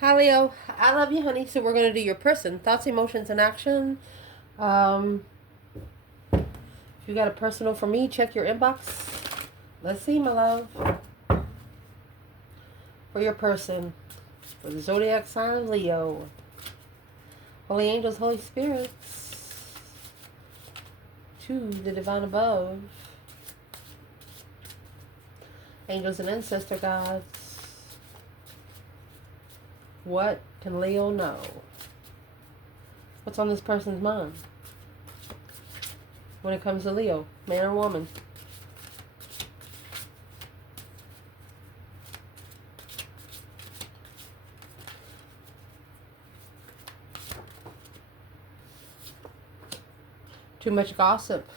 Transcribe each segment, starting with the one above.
Hi Leo, I love you, honey. So we're gonna do your person, thoughts, emotions, and action. Um, if you got a personal for me, check your inbox. Let's see, my love, for your person, for the zodiac sign of Leo. Holy angels, Holy spirits, to the divine above, angels and ancestor gods. What can Leo know? What's on this person's mind when it comes to Leo, man or woman? Too much gossip.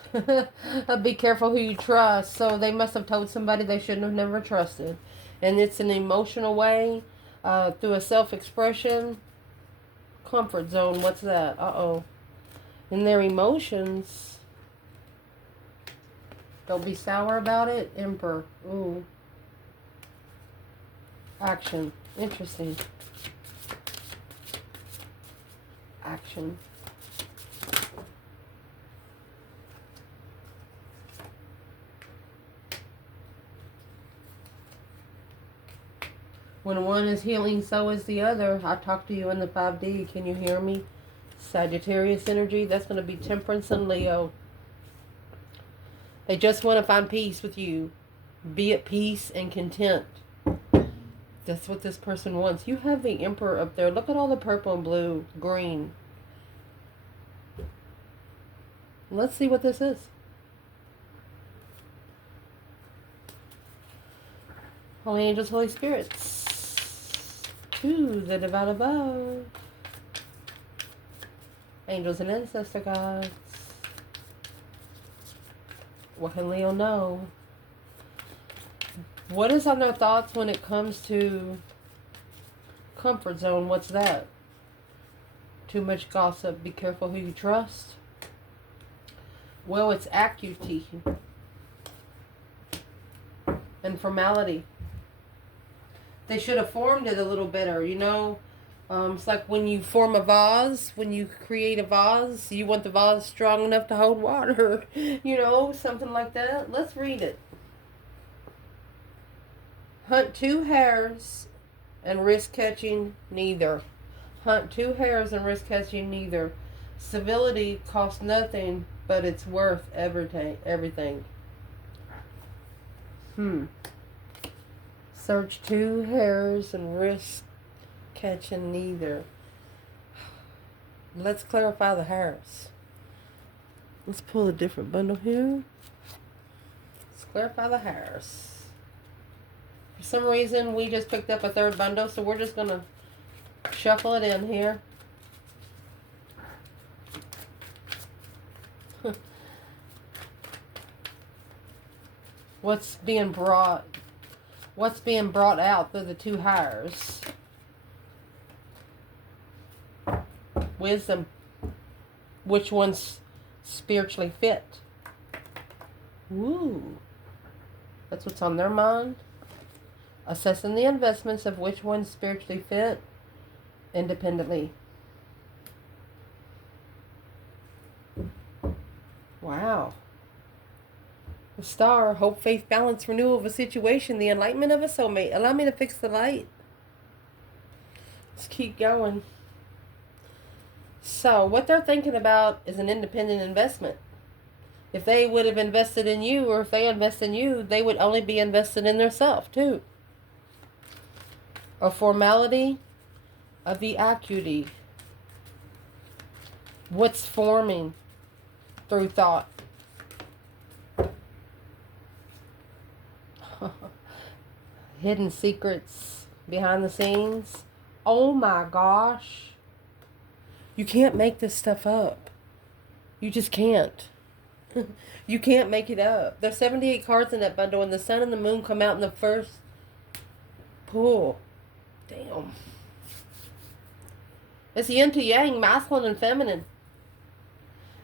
Be careful who you trust. So they must have told somebody they shouldn't have never trusted. And it's an emotional way, through a self-expression. Comfort zone. What's that? Uh-oh. In their emotions. Don't be sour about it. Emperor. Ooh. Action. Interesting. Action. When one is healing, so is the other. I talk to you in the 5D. Can you hear me? Sagittarius energy. That's going to be Temperance and Leo. They just want to find peace with you. Be at peace and content. That's what this person wants. You have the Emperor up there. Look at all the purple and blue, green. Let's see what this is. Holy angels, Holy spirits, to the divine above, angels and ancestor gods. What can Leo know? What is on their thoughts when it comes to comfort zone? What's that? Too much gossip. Be careful who you trust. Well, it's acuity and formality. They should have formed it a little better, you know. It's like when you form a vase, when you create a vase, you want the vase strong enough to hold water, you know, something like that. Let's read it. Hunt two hares and risk catching neither. Hunt two hares and risk catching neither. Civility costs nothing, but it's worth everything. Search two hares and risk catching neither. Let's clarify the hares. Let's pull a different bundle here. Let's clarify the hares. For some reason, we just picked up a third bundle, so we're just going to shuffle it in here. What's being brought out through the two hares? Wisdom. Which one's spiritually fit? Woo. That's what's on their mind. Assessing the investments of which one's spiritually fit independently. Wow. The star, hope, faith, balance, renewal of a situation, the enlightenment of a soulmate. Allow me to fix the light. Let's keep going. So, what they're thinking about is an independent investment. If they would have invested in you, or if they invest in you, they would only be invested in themselves, too. A formality of the acuity. What's forming through thought. Hidden secrets behind the scenes. Oh my gosh. You can't make this stuff up. You just can't. You can't make it up. There's 78 cards in that bundle, and the sun and the moon come out in the first pull. Damn. It's yin to yang, masculine and feminine.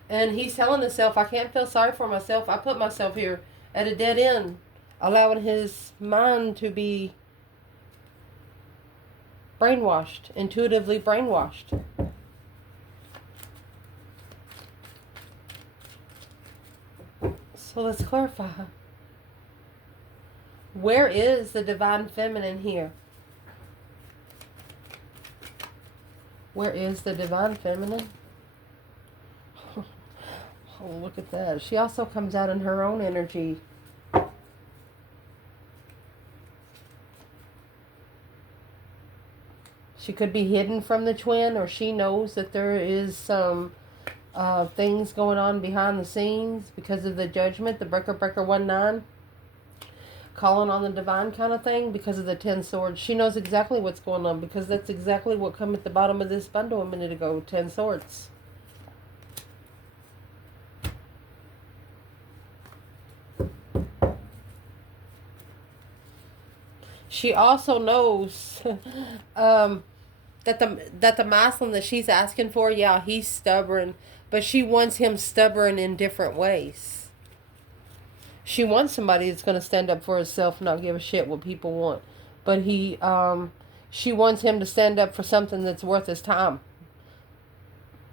And he's telling himself, I can't feel sorry for myself. I put myself here at a dead end, allowing his mind to be Brainwashed. Intuitively brainwashed. So let's clarify. Where is the divine feminine here? Where is the divine feminine? Oh, look at that. She also comes out in her own energy. She could be hidden from the twin, or she knows that there is some things going on behind the scenes because of the judgment, the breaker 19, calling on the divine kind of thing, because of the 10 swords. She knows exactly what's going on, because that's exactly what came at the bottom of this bundle a minute ago, 10 swords. She also knows that the Muslim that she's asking for, yeah, he's stubborn, but she wants him stubborn in different ways. She wants somebody that's going to stand up for herself and not give a shit what people want. But she wants him to stand up for something that's worth his time.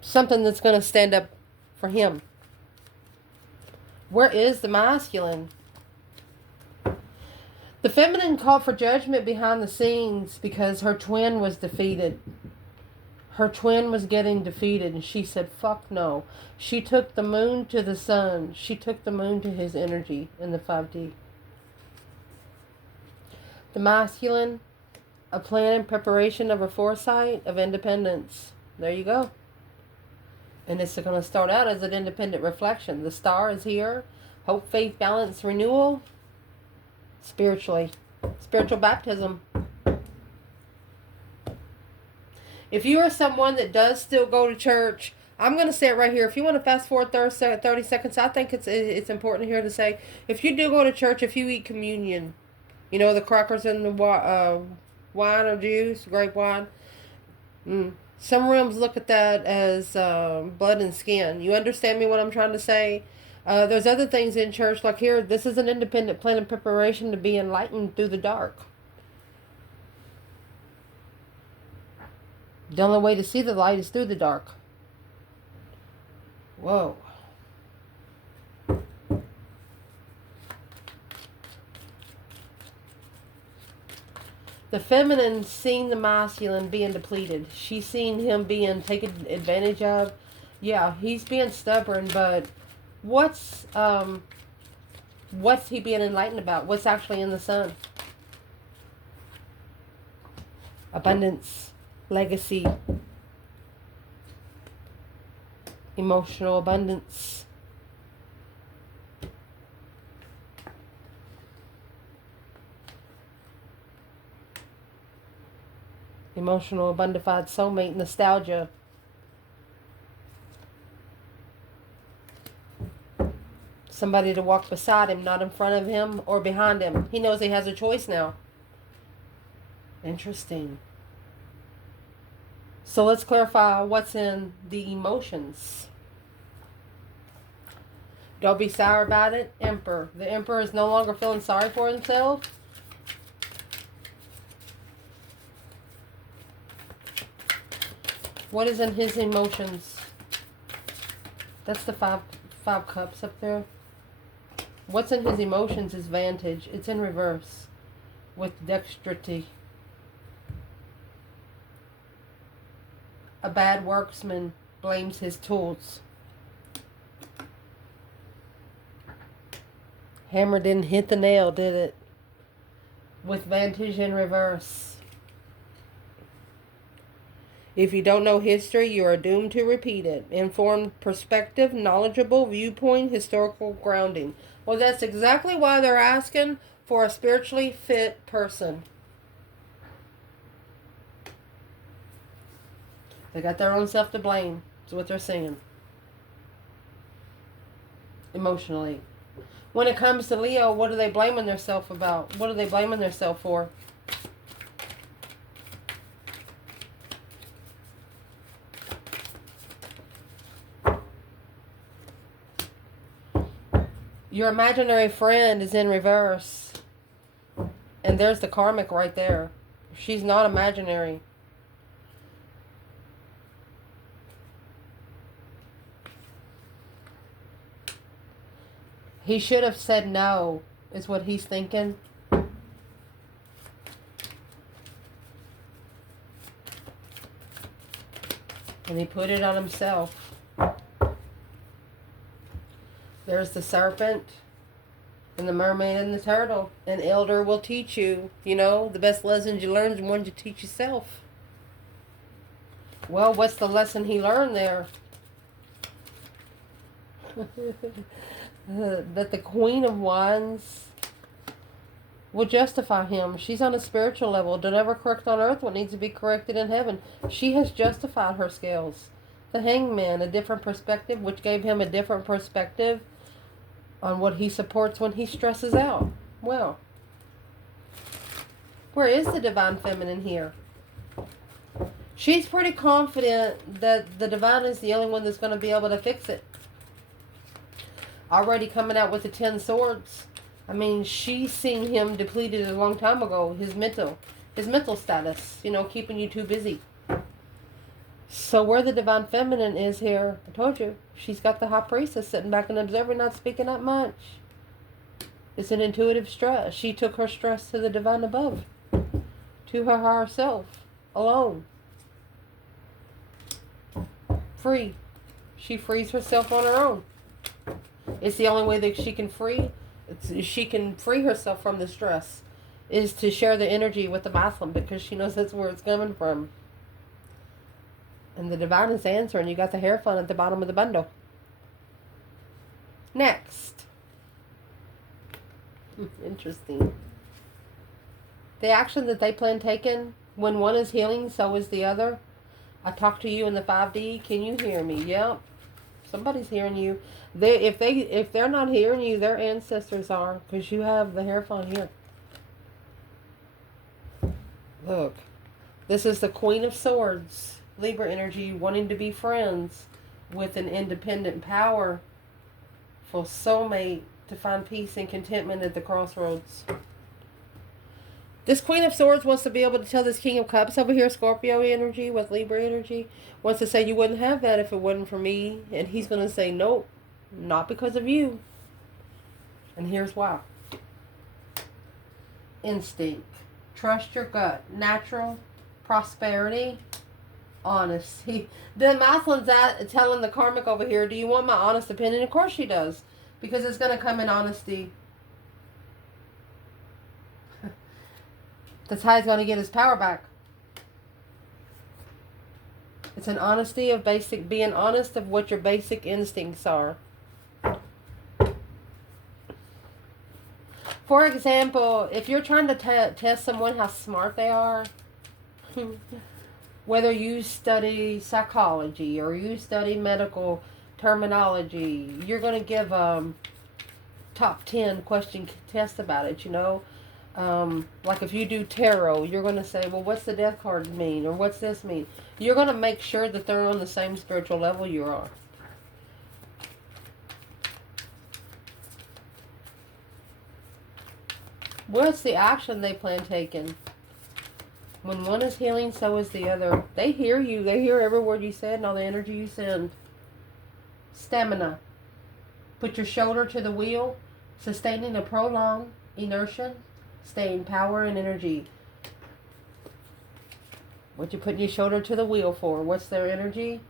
Something that's going to stand up for him. Where is the masculine? The feminine called for judgment behind the scenes because her twin was defeated. Her twin was getting defeated, and she said, fuck no. She took the moon to the sun. She took the moon to his energy in the 5D. The masculine, a plan and preparation of a foresight of independence. There you go. And it's going to start out as an independent reflection. The star is here. Hope, faith, balance, renewal. Spiritually. Spiritual baptism. If you are someone that does still go to church, I'm going to say it right here. If you want to fast forward 30 seconds, I think it's important here to say, if you do go to church, if you eat communion, you know, the crackers and the wine or juice, grape wine, some rooms look at that as blood and skin. You understand me what I'm trying to say? There's other things in church, like here, this is an independent plan and preparation to be enlightened through the dark. The only way to see the light is through the dark. Whoa. The feminine seen the masculine being depleted. She's seen him being taken advantage of. Yeah, he's being stubborn, but what's he being enlightened about? What's actually in the sun? Abundance, legacy, emotional abundance. Emotional, abundified soulmate, nostalgia. Somebody to walk beside him, not in front of him or behind him. He knows he has a choice now. Interesting. So let's clarify what's in the emotions. Don't be sour about it. Emperor. The Emperor is no longer feeling sorry for himself. What is in his emotions? That's the five cups up there. What's in his emotions is vantage. It's in reverse with dexterity. A bad worksman blames his tools. Hammer didn't hit the nail, did it? With vantage in reverse. If you don't know history, you are doomed to repeat it. Informed perspective, knowledgeable viewpoint, historical grounding. Well, that's exactly why they're asking for a spiritually fit person. They got their own self to blame. That's what they're saying. Emotionally. When it comes to Leo, what are they blaming themselves about? What are they blaming themselves for? Your imaginary friend is in reverse. And there's the karmic right there. She's not imaginary. He should have said no, is what he's thinking. And he put it on himself. There's the serpent and the mermaid and the turtle. An elder will teach you, you know, the best lessons you learn is ones you teach yourself. Well, what's the lesson he learned there? That the Queen of Wands will justify him. She's on a spiritual level. Don't ever correct on earth what needs to be corrected in heaven. She has justified her scales. The Hangman, a different perspective, which gave him a different perspective on what he supports when he stresses out. Well, where is the Divine Feminine here? She's pretty confident that the Divine is the only one that's going to be able to fix it. Already coming out with the 10 swords. I mean, she's seen him depleted a long time ago. His mental status, you know, keeping you too busy. So where the Divine Feminine is here, I told you, she's got the High Priestess sitting back and observing, not speaking that much. It's an intuitive stress. She took her stress to the Divine above, to her higher self, alone. Free. She frees herself on her own. It's the only way that she can free herself from the stress, is to share the energy with the masculine, because she knows that's where it's coming from. And the Divine is answering. You got the Hierophant at the bottom of the bundle. Next. Interesting. The action that they plan taking, when one is healing, so is the other. I talk to you in the 5D. Can you hear me? Yep. Somebody's hearing you. If they're not hearing you, their ancestors are, because you have the Hierophant here. Look, this is the Queen of Swords, Libra energy, wanting to be friends with an independent, powerful soulmate to find peace and contentment at the crossroads. This Queen of Swords wants to be able to tell this King of Cups over here, Scorpio energy with Libra energy, wants to say, you wouldn't have that if it wasn't for me. And he's going to say, nope, not because of you. And here's why. Instinct. Trust your gut. Natural. Prosperity. Honesty. The Mathlin's telling the karmic over here, do you want my honest opinion? Of course she does. Because it's going to come in honesty. That's how he's going to get his power back. It's an honesty of being honest of what your basic instincts are. For example, if you're trying to test someone how smart they are, whether you study psychology or you study medical terminology, you're going to give top 10 question test about it, you know. Like if you do tarot, you're going to say, well, what's the death card mean? Or what's this mean? You're going to make sure that they're on the same spiritual level you are. What's the action they plan taking? When one is healing, so is the other. They hear you. They hear every word you said and all the energy you send. Stamina. Put your shoulder to the wheel, sustaining a prolonged inertia. Staying power and energy. What you putting your shoulder to the wheel for? What's their energy?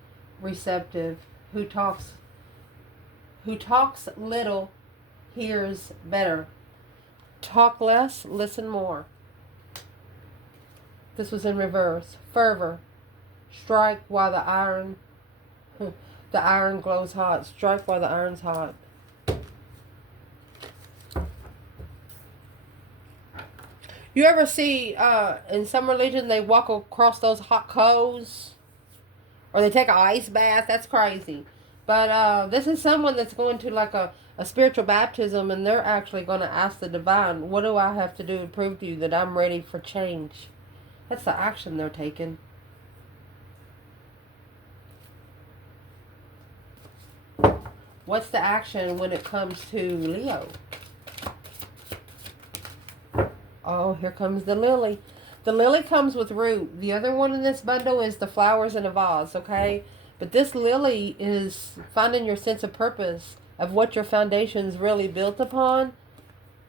Receptive. Who talks little hears better. Talk less, listen more. This was in reverse. Fervor. Strike while the iron glows hot. Strike while the iron's hot. You ever see, in some religion, they walk across those hot coals? Or they take an ice bath? That's crazy. But this is someone that's going to like a spiritual baptism, and they're actually going to ask the Divine, what do I have to do to prove to you that I'm ready for change? That's the action they're taking. What's the action when it comes to Leo? Oh, here comes the lily. The lily comes with root. The other one in this bundle is the flowers in a vase, okay? But this lily is finding your sense of purpose of what your foundation is really built upon.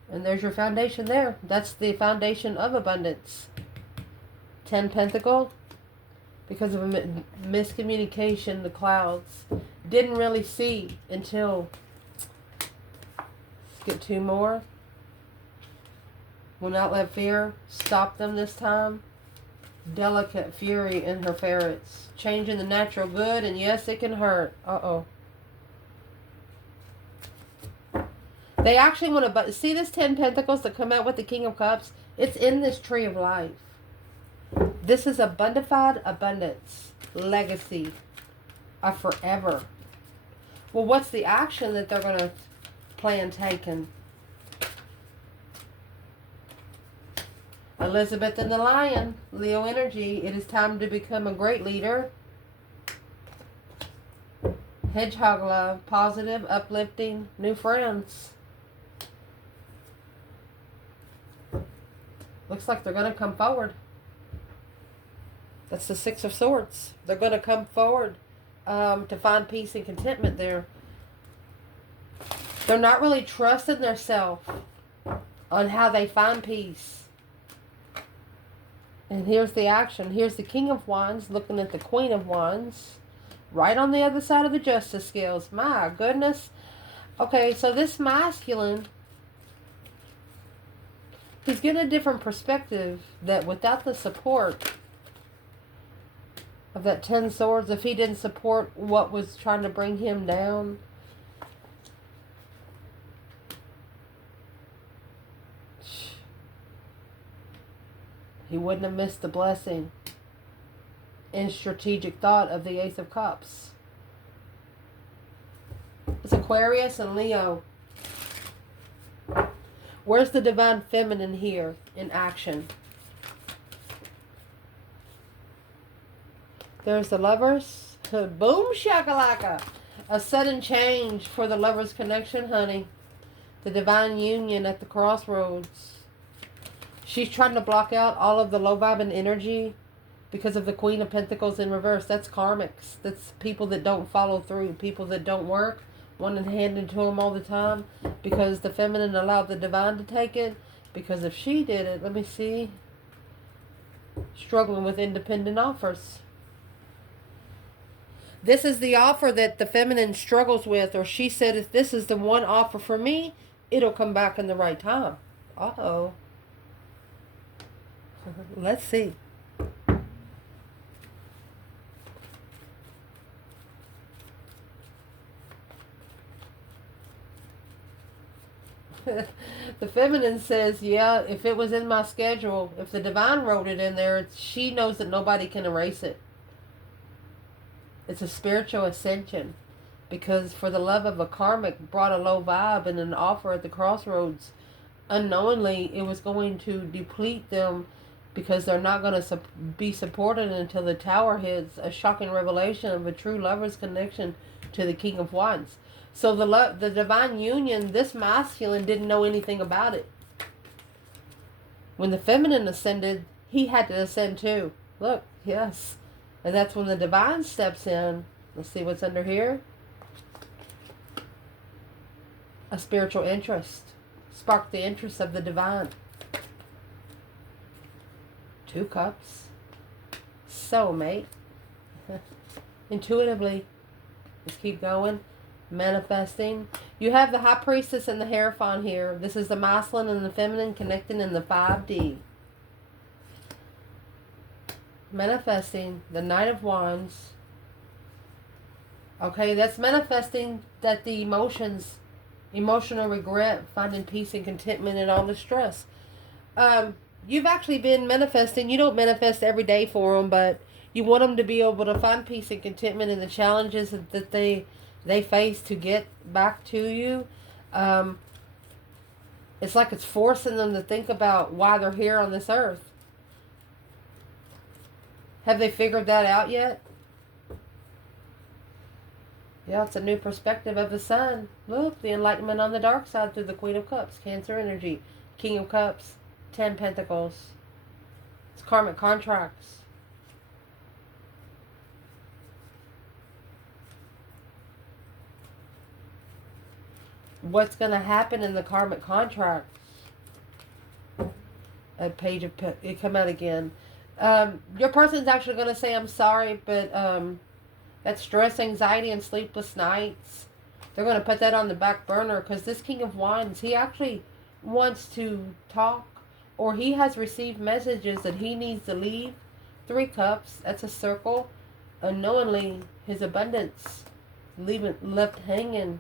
And there's your foundation there. That's the foundation of abundance. 10 Pentacle. Because of a miscommunication, the clouds didn't really see until... Let's get 2 more. Will not let fear stop them this time. Delicate fury in her ferrets. Changing the natural good, and yes, it can hurt. Uh-oh. They actually want to... See this 10 Pentacles that come out with the King of Cups? It's in this tree of life. This is abundified abundance. Legacy. A forever. Well, what's the action that they're going to plan taking? Elizabeth and the Lion, Leo energy. It is time to become a great leader. Hedgehog love, positive, uplifting, new friends. Looks like they're going to come forward. That's the 6 of Swords. They're going to come forward to find peace and contentment there. They're not really trusting themselves on how they find peace. And here's the action. Here's the King of Wands looking at the Queen of Wands. Right on the other side of the Justice scales. My goodness. Okay, so this masculine, he's getting a different perspective that without the support of that 10 Swords, if he didn't support what was trying to bring him down, he wouldn't have missed the blessing and strategic thought of the Ace of Cups. It's Aquarius and Leo. Where's the divine feminine here in action? There's the Lovers. Boom shakalaka. A sudden change for the Lovers connection, honey. The divine union at the crossroads. She's trying to block out all of the low vibing energy because of the Queen of Pentacles in reverse. That's karmics. That's people that don't follow through. People that don't work. Wanting handed to them all the time. Because the feminine allowed the divine to take it. Because if she did it, let me see. Struggling with independent offers. This is the offer that the feminine struggles with. Or she said, if this is the one offer for me, it'll come back in the right time. Uh-oh. Let's see. The feminine says, yeah, if it was in my schedule, if the divine wrote it in there, she knows that nobody can erase it. It's a spiritual ascension. Because for the love of a karmic brought a low vibe and an offer at the crossroads, unknowingly it was going to deplete them. Because they're not going to be supported until the Tower hits, a shocking revelation of a true lover's connection to the King of Wands. So the divine union, this masculine didn't know anything about it. When the feminine ascended, he had to ascend too. Look, yes. And that's when the divine steps in. Let's see what's under here. A spiritual interest. Spark the interest of the divine. 2 Cups. Soulmate. Intuitively. Just keep going. Manifesting. You have the High Priestess and the Hierophant here. This is the masculine and the feminine connecting in the 5D. Manifesting. The Knight of Wands. Okay, that's manifesting that the emotions, emotional regret, finding peace and contentment in all the stress. You've actually been manifesting. You don't manifest every day for them, but you want them to be able to find peace and contentment in the challenges that they face to get back to you. It's like it's forcing them to think about why they're here on this earth. Have they figured that out yet? Yeah, it's a new perspective of the sun. Look, the enlightenment on the dark side through the Queen of Cups. Cancer energy. King of Cups. 10 Pentacles. It's karmic contracts. What's going to happen in the karmic contracts? A page of it come out again. Your person's actually going to say, I'm sorry, but that stress, anxiety, and sleepless nights, they're going to put that on the back burner, because this King of Wands, he actually wants to talk, or he has received messages that he needs to leave. 3 cups, that's a circle. Unknowingly, his abundance left hanging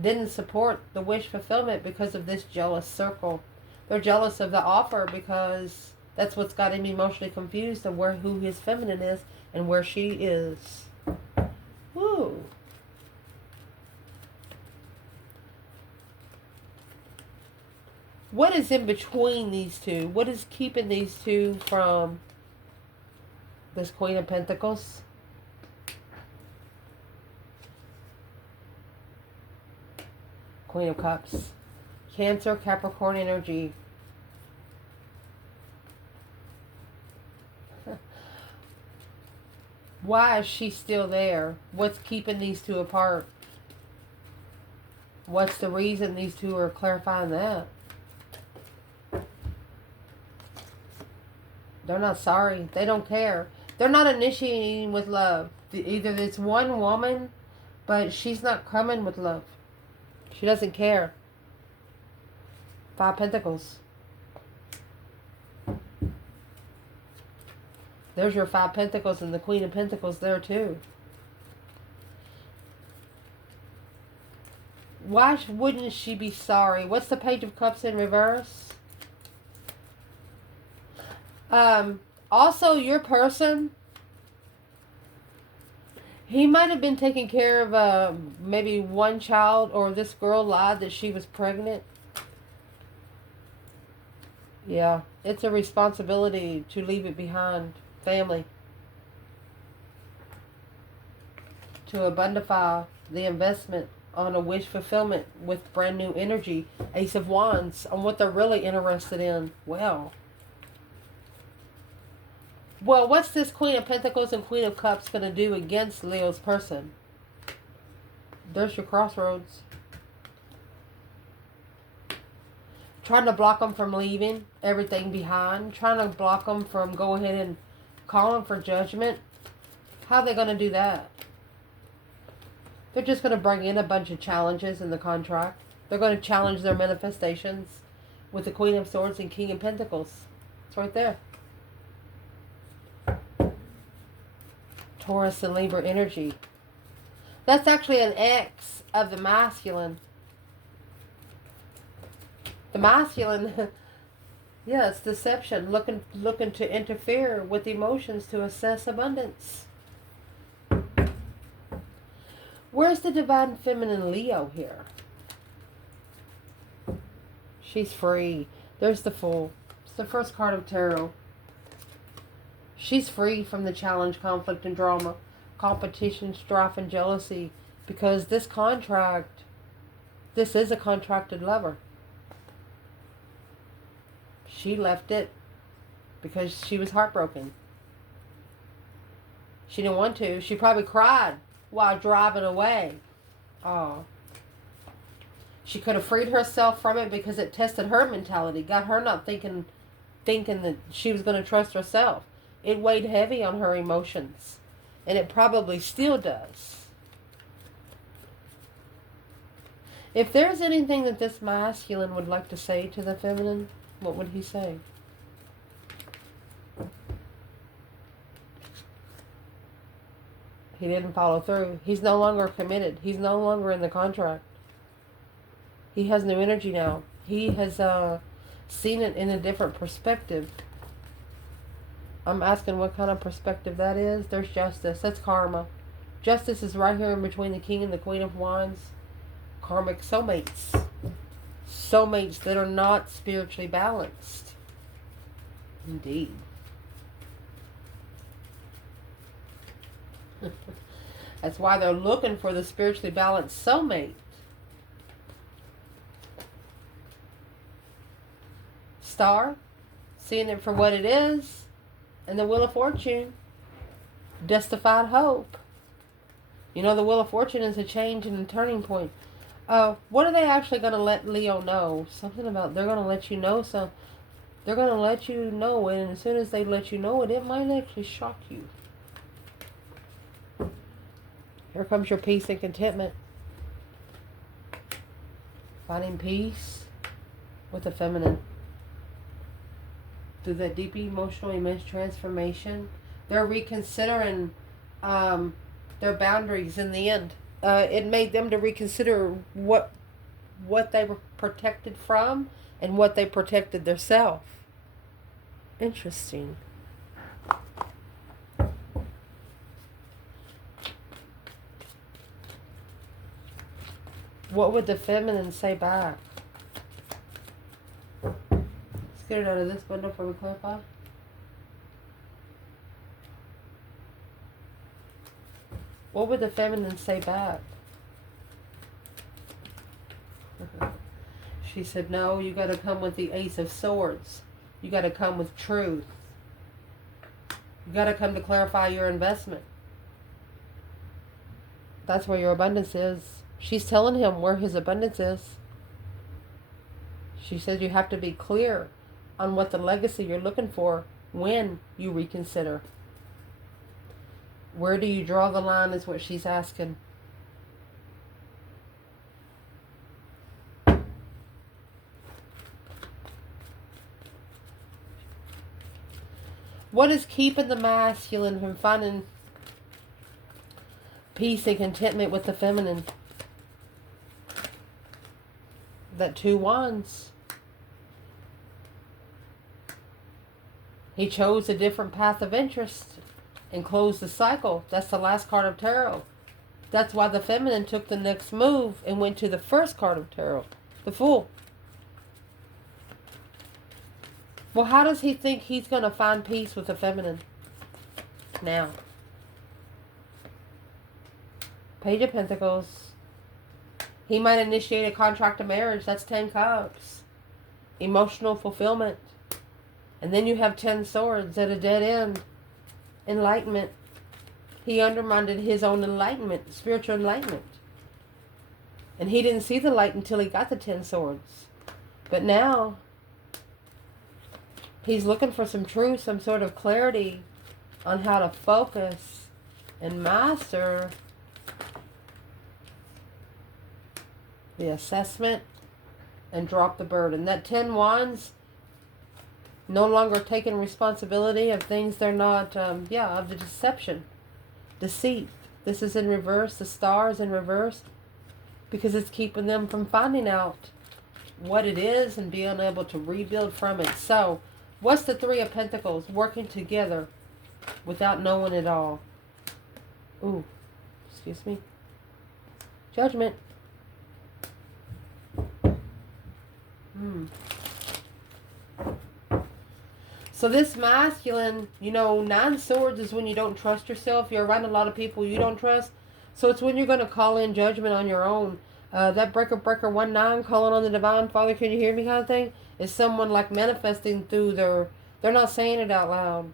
didn't support the wish fulfillment because of this jealous circle. They're jealous of the offer because that's what's got him emotionally confused of who his feminine is and where she is. Woo. What is in between these two? What is keeping these two from this Queen of Pentacles? Queen of Cups. Cancer, Capricorn energy. Why is she still there? What's keeping these two apart? What's the reason these two are clarifying that? They're not sorry. They don't care. They're not initiating with love. Either it's one woman, but she's not coming with love. She doesn't care. 5 Pentacles. There's your 5 Pentacles and the Queen of Pentacles there too. Why wouldn't she be sorry? What's the Page of Cups in reverse? Also, your person, he might have been taking care of maybe one child, or this girl lied that she was pregnant. Yeah, it's a responsibility to leave it behind. Family. To abundify the investment on a wish fulfillment with brand new energy. Ace of Wands, on what they're really interested in. Well, what's this Queen of Pentacles and Queen of Cups going to do against Leo's person? There's your crossroads. Trying to block them from leaving everything behind. Trying to block them from going ahead and calling for judgment. How are they going to do that? They're just going to bring in a bunch of challenges in the contract. They're going to challenge their manifestations with the Queen of Swords and King of Pentacles. It's right there. Taurus and Libra energy. That's actually an X of the masculine. The masculine, yeah, it's deception, looking to interfere with emotions to assess abundance. Where's the divine feminine Leo here? She's free. There's the Fool. It's the first card of tarot. She's free from the challenge, conflict, and drama, competition, strife, and jealousy, because this is a contracted lover. She left it because she was heartbroken. She didn't want to. She probably cried while driving away. Oh. She could have freed herself from it because it tested her mentality, got her not thinking that she was going to trust herself. It weighed heavy on her emotions, and it probably still does. If there's anything that this masculine would like to say to the feminine, what would he say? He didn't follow through. He's no longer committed. He's no longer in the contract. He has new energy now. He has seen it in a different perspective. I'm asking what kind of perspective that is. There's justice. That's karma. Justice is right here in between the King and the Queen of Wands. Karmic soulmates. Soulmates that are not spiritually balanced. Indeed. That's why they're looking for the spiritually balanced soulmate. Star, seeing it for what it is. And the Wheel of Fortune, justified hope. You know, the Wheel of Fortune is a change and a turning point. What are they actually going to let Leo know? Something about they're going to let you know. So they're going to let you know it, and as soon as they let you know it, it might actually shock you. Here comes your peace and contentment. Finding peace with the feminine. Through that deep emotional immense transformation, they're reconsidering their boundaries in the end. It made them to reconsider what they were protected from and what they protected themselves. Interesting. What would the feminine say back? Let's get it out of this window before we clarify. What would the feminine say back? She said, no, you got to come with the Ace of Swords. You got to come with truth. You got to come to clarify your investment. That's where your abundance is. She's telling him where his abundance is. She said you have to be clear on what the legacy you're looking for when you reconsider. Where do you draw the line is what she's asking. What is keeping the masculine from finding peace and contentment with the feminine? That 2 wands. He chose a different path of interest and closed the cycle. That's the last card of tarot. That's why the feminine took the next move and went to the first card of tarot, the Fool. Well, how does he think he's going to find peace with the feminine now? Page of Pentacles. He might initiate a contract of marriage. That's 10 Cups. Emotional fulfillment. And then you have 10 Swords at a dead end. Enlightenment. He undermined his own enlightenment, spiritual enlightenment. And he didn't see the light until he got the 10 Swords. But now, he's looking for some truth, some sort of clarity on how to focus and master the assessment and drop the burden. That 10 Wands, no longer taking responsibility of things they're not, of the deception, deceit. This is in reverse. The star is in reverse because it's keeping them from finding out what it is and being able to rebuild from it. So, what's the 3 of Pentacles? Working together without knowing it all. Ooh, excuse me. Judgment. So this masculine, 9 Swords is when you don't trust yourself. You're around a lot of people you don't trust. So it's when you're going to call in judgment on your own. That breaker 1-9, calling on the divine Father, can you hear me kind of thing, is someone like manifesting through they're not saying it out loud.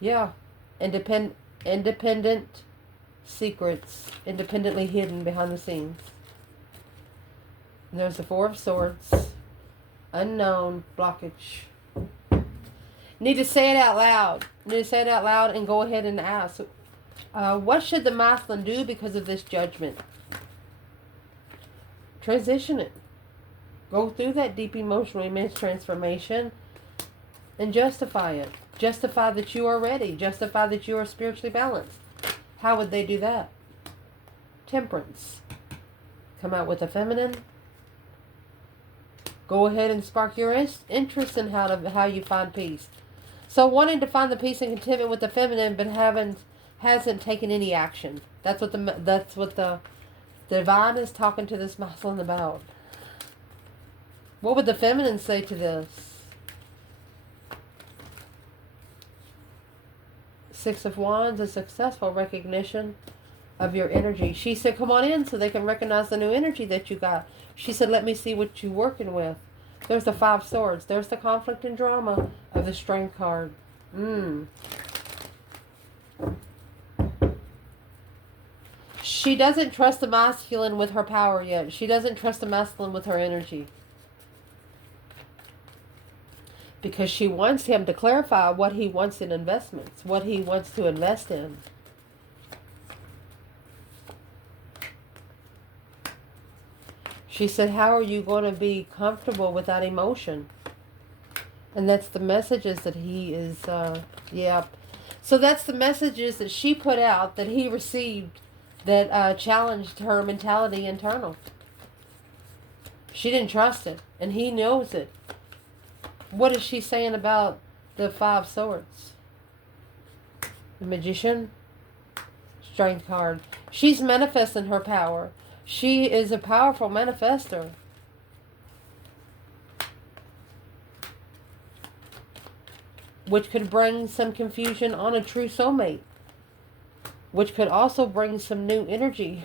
Yeah. Independent secrets, independently hidden behind the scenes. And there's the 4 of Swords. Unknown blockage. Need to say it out loud. Need to say it out loud and go ahead and ask. What should the masculine do because of this judgment? Transition it. Go through that deep emotional immense transformation and justify it. Justify that you are ready. Justify that you are spiritually balanced. How would they do that? Temperance. Come out with the feminine. Go ahead and spark your interest in how you find peace. So wanting to find the peace and contentment with the feminine, but hasn't taken any action. That's what the divine is talking to this masculine about. What would the feminine say to this? 6 of Wands, a successful recognition of your energy. She said, come on in so they can recognize the new energy that you got. She said, let me see what you're working with. There's the 5 Swords. There's the conflict and drama of the Strength card. Mm. She doesn't trust the masculine with her power yet. She doesn't trust the masculine with her energy. Because she wants him to clarify what he wants in investments, what he wants to invest in. She said, how are you going to be comfortable without emotion? And that's the messages that he is, yeah. So that's the messages that she put out that he received that challenged her mentality internal. She didn't trust it, and he knows it. What is she saying about the 5 swords? The Magician, Strength card. She's manifesting her power. She is a powerful manifester. Which could bring some confusion on a true soulmate. Which could also bring some new energy.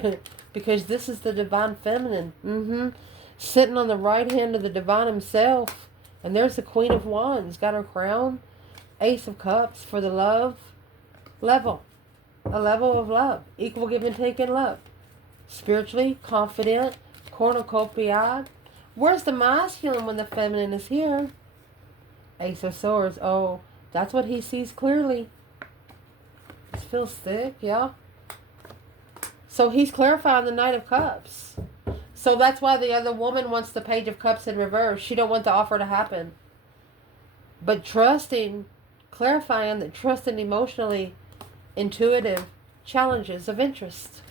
Because this is the divine feminine. Sitting on the right hand of the divine himself. And there's the Queen of Wands. Got her crown. Ace of Cups for the love level. A level of love. Equal give and take in love. Spiritually, confident, cornucopiad. Where's the masculine when the feminine is here? Ace of Swords. Oh, that's what he sees clearly. This feels thick, yeah. So he's clarifying the Knight of Cups. So that's why the other woman wants the Page of Cups in reverse. She don't want the offer to happen. But trusting, clarifying that trusting emotionally intuitive challenges of interest.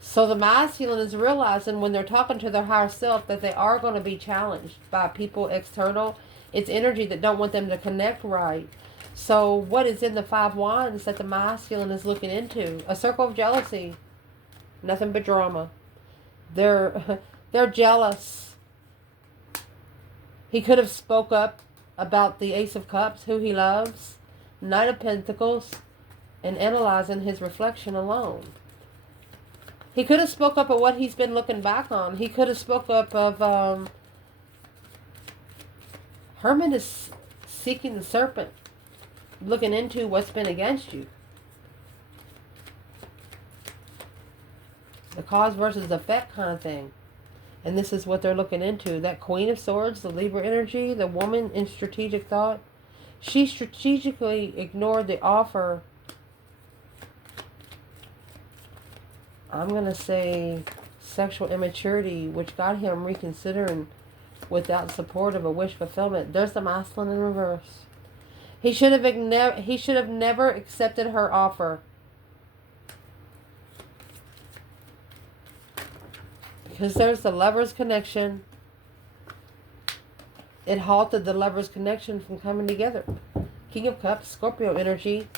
So the masculine is realizing when they're talking to their higher self that they are going to be challenged by people external. It's energy that don't want them to connect right. So what is in the 5 wands that the masculine is looking into? A circle of jealousy. Nothing but drama. They're jealous. He could have spoke up about the Ace of Cups, who he loves, Knight of Pentacles, and analyzing his reflection alone. He could have spoke up of what he's been looking back on. He could have spoke up of Hermit is seeking the serpent, looking into what's been against you. The cause versus effect kind of thing. And this is what they're looking into. That Queen of Swords, the Libra energy, the woman in strategic thought. She strategically ignored the offer. I'm going to say sexual immaturity, which got him reconsidering without support of a wish fulfillment. There's the masculine in reverse. He should have never accepted her offer. Because there's the lover's connection. It halted the lover's connection from coming together. King of Cups, Scorpio energy.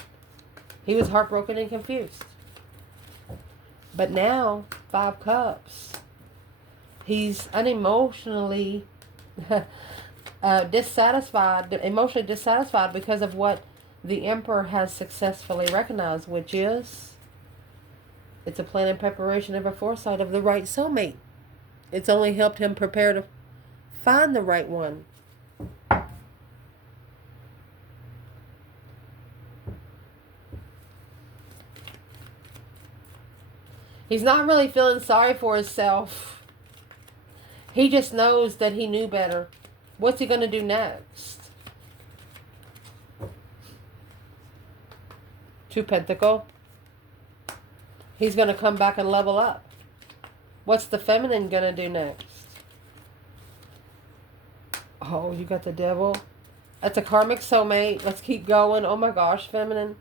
He was heartbroken and confused. But now, 5 Cups. He's unemotionally dissatisfied, emotionally dissatisfied because of what the Emperor has successfully recognized, which is it's a plan and preparation of a foresight of the right soulmate. It's only helped him prepare to find the right one. He's not really feeling sorry for himself. He just knows that he knew better. What's he going to do next? 2 Pentacle. He's going to come back and level up. What's the feminine going to do next? Oh, you got the Devil. That's a karmic soulmate. Let's keep going. Oh my gosh, feminine.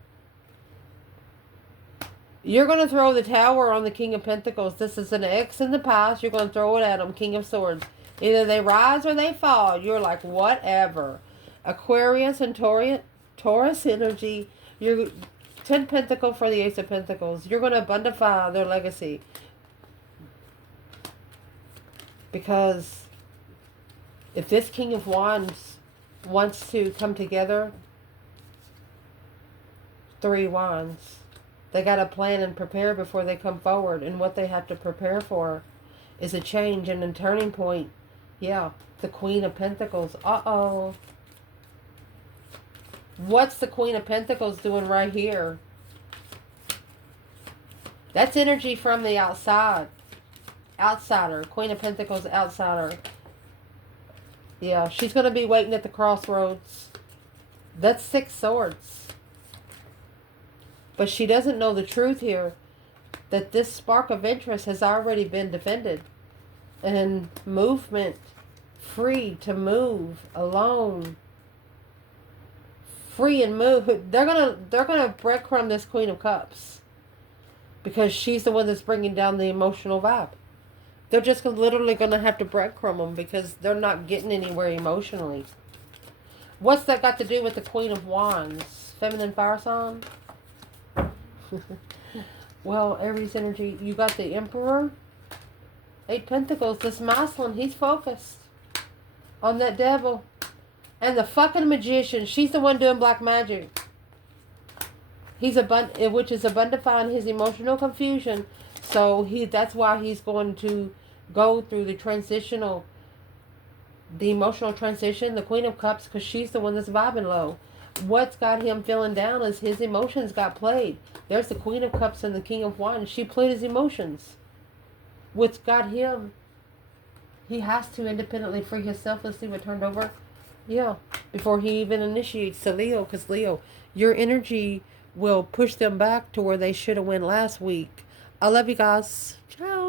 You're going to throw the Tower on the King of Pentacles. This is an ex in the past. You're going to throw it at them. King of Swords. Either they rise or they fall. You're like, whatever. Aquarius and Taurus energy. You're 10 Pentacle for the Ace of Pentacles. You're going to abundify their legacy. Because if this King of Wands wants to come together, 3 Wands. They got to plan and prepare before they come forward. And what they have to prepare for is a change and a turning point. Yeah, the Queen of Pentacles. Uh-oh. What's the Queen of Pentacles doing right here? That's energy from the outside. Outsider. Queen of Pentacles, outsider. Yeah, she's going to be waiting at the crossroads. That's 6 swords. But she doesn't know the truth here. That this spark of interest has already been defended. And movement. Free to move. Alone. Free and move. They're gonna breadcrumb this Queen of Cups. Because she's the one that's bringing down the emotional vibe. They're just literally going to have to breadcrumb them because they're not getting anywhere emotionally. What's that got to do with the Queen of Wands? Feminine fire sign? Well, Aries energy. You got the Emperor. 8 Pentacles. This masculine, he's focused on that devil. And the fucking magician. She's the one doing black magic. Which is abundifying his emotional confusion. So that's why he's going to go through the emotional transition, the Queen of Cups, because she's the one that's vibing low. What's got him feeling down is his emotions got played. There's the Queen of Cups and the King of Wands. She played his emotions. What's got him, he has to independently free himself. Let's see what turned over. Yeah, before he even initiates to Leo, because Leo, your energy will push them back to where they should have went last week. I love you guys. Ciao.